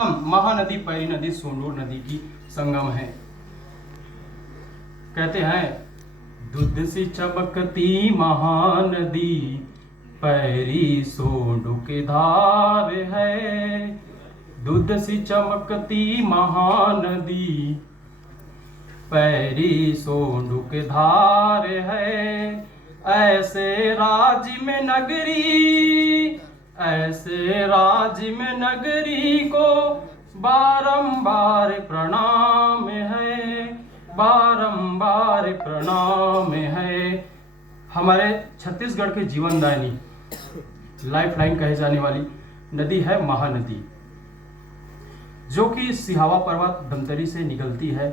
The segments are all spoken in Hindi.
महानदी पैरी नदी सोंडूर नदी की संगम है। कहते हैं दूध सी चमकती महानदी पैरी सोंडू के धार है। दूध सी चमकती महानदी पैरी सोंडू के धार है। ऐसे राज में नगरी, ऐसे राज में नगरी को बारंबार प्रणाम है, बारंबार प्रणाम है। हमारे छत्तीसगढ़ के जीवनदायिनी लाइफ लाइन कहे जाने वाली नदी है महानदी, जो कि सिहावा पर्वत धमतरी से निकलती है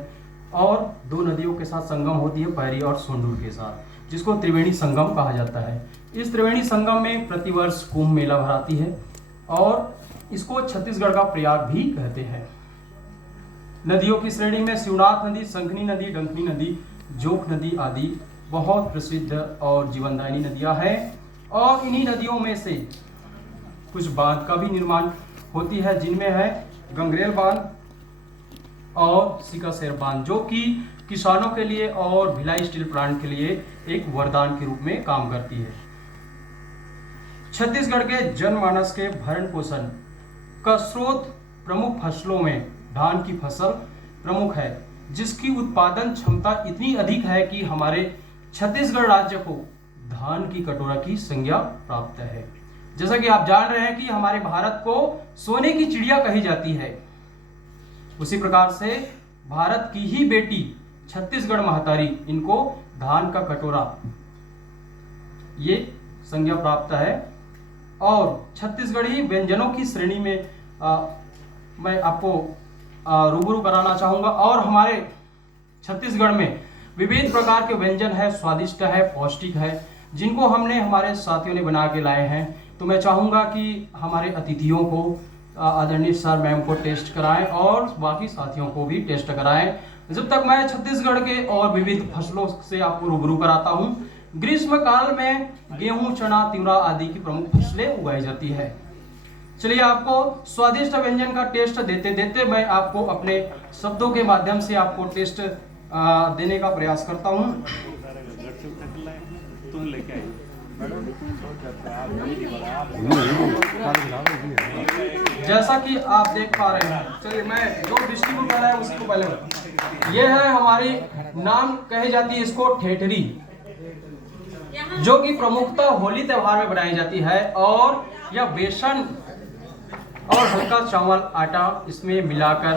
और दो नदियों के साथ संगम होती है, पैरी और सोंडूर के साथ, जिसको त्रिवेणी संगम कहा जाता है। इस त्रिवेणी संगम में प्रतिवर्ष कुंभ मेला भराती है और इसको छत्तीसगढ़ का प्रयाग भी कहते हैं। नदियों की श्रेणी में शिवनाथ नदी, संखनी नदी, डंकनी नदी, जोक नदी आदि बहुत प्रसिद्ध और जीवनदायिनी नदियां हैं। और इन्हीं नदियों में से कुछ बांध का भी निर्माण होती है, जिनमें है गंगरेल बांध और सिकासेर बांध, जो कि किसानों के लिए और भिलाई स्टील प्लांट के लिए एक वरदान के रूप में काम करती है। छत्तीसगढ़ के जनमानस के भरण पोषण का स्रोत प्रमुख फसलों में धान की फसल प्रमुख है, जिसकी उत्पादन क्षमता इतनी अधिक है कि हमारे छत्तीसगढ़ राज्य को धान की कटोरा की संज्ञा प्राप्त है। जैसा कि आप जान रहे हैं कि हमारे भारत को सोने की चिड़िया कही जाती है, उसी प्रकार से भारत की ही बेटी छत्तीसगढ़ महतारी इनको धान का कटोरा ये संज्ञा प्राप्त है। और छत्तीसगढ़ी व्यंजनों की श्रेणी में मैं आपको रूबरू कराना चाहूँगा। और हमारे छत्तीसगढ़ में विविध प्रकार के व्यंजन है, स्वादिष्ट है, पौष्टिक है, जिनको हमने हमारे साथियों ने बना के लाए हैं। तो मैं चाहूँगा कि हमारे अतिथियों को, आदरणीय सर मैम को टेस्ट कराएं और बाकी साथियों को भी टेस्ट कराएं, जब तक मैं छत्तीसगढ़ के और विविध फसलों से आपको रूबरू कराता हूँ। ग्रीष्म काल में गेहूं, चना, तिवरा आदि की प्रमुख फसलें उगाई जाती है। चलिए आपको स्वादिष्ट व्यंजन का टेस्ट देते देते मैं आपको अपने शब्दों के माध्यम से आपको टेस्ट देने का प्रयास करता हूँ। जैसा कि आप देख पा रहे हैं, चलिए मैं जो दृष्टि को पहला है उसी को पहले, ये है हमारी नाम कही जाती है इसको ठेठरी, जो कि प्रमुखता होली त्योहार में बनाई जाती है। और यह बेसन और हल्का चावल आटा इसमें मिलाकर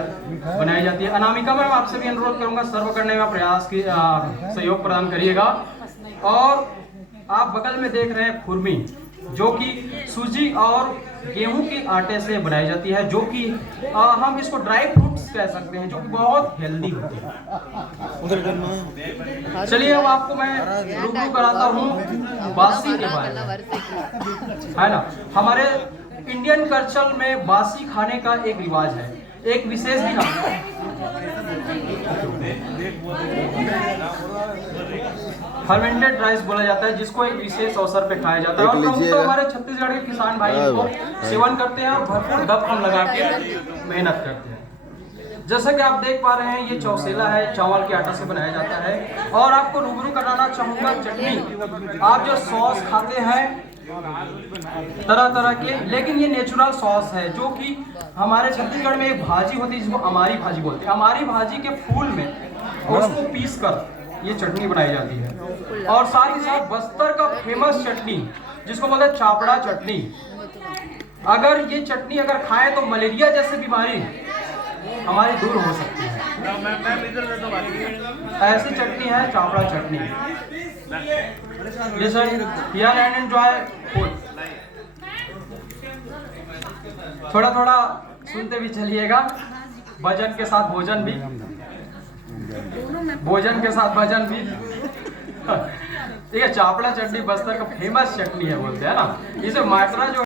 बनाई जाती है। अनामिका मैम आपसे भी अनुरोध करूंगा सर्व करने में प्रयास की सहयोग प्रदान करिएगा। और आप बगल में देख रहे हैं खुरमी, जो कि सूजी और गेहूं के आटे से बनाई जाती है, जो कि हम इसको ड्राई फ्रूट्स कह सकते हैं, जो कि बहुत हेल्दी होते हैं। चलिए अब आपको मैं रूबरू कराता हूँ बासी के बारे में, है ना। हमारे इंडियन कल्चर में बासी खाने का एक रिवाज है, एक विशेष दिन फर्मेंटेड राइस बोला जाता है, जिसको एक विशेष अवसर पे खाया जाता है। और प्रमुखतः हमारे छत्तीसगढ़ के किसान भाई इसको सेवन करते हैं और भरपूर दम लगा के मेहनत करते हैं। जैसा कि आप देख पा रहे हैं, ये चौसेला है, चावल के आटा से बनाया जाता है। और आपको रूबरू कराना चाहूंगा चटनी। आप जो सॉस खाते हैं तरह तरह के, लेकिन ये नेचुरल सॉस है, जो कि हमारे छत्तीसगढ़ में एक भाजी होती है जिसको अमारी भाजी बोलते हैं। अमारी भाजी के फूल में उसको पीस कर ये चटनी बनाई जाती है। और साथ ही साथ बस्तर का फेमस चटनी जिसको बोलते हैं चापड़ा चटनी, अगर ये चटनी अगर खाएं तो मलेरिया जैसी बीमारी हमारी दूर हो सकती है। ऐसी चटनी है chapda chutney. Here and enjoy food. थोड़ा थोड़ा सुनते भी चलिएगा, भजन के साथ भोजन भी, भोजन के साथ भजन भी। ठीक है, चापड़ा चटनी बस्तर का फेमस चटनी है बोलते हैं ना। इसे मात्रा जो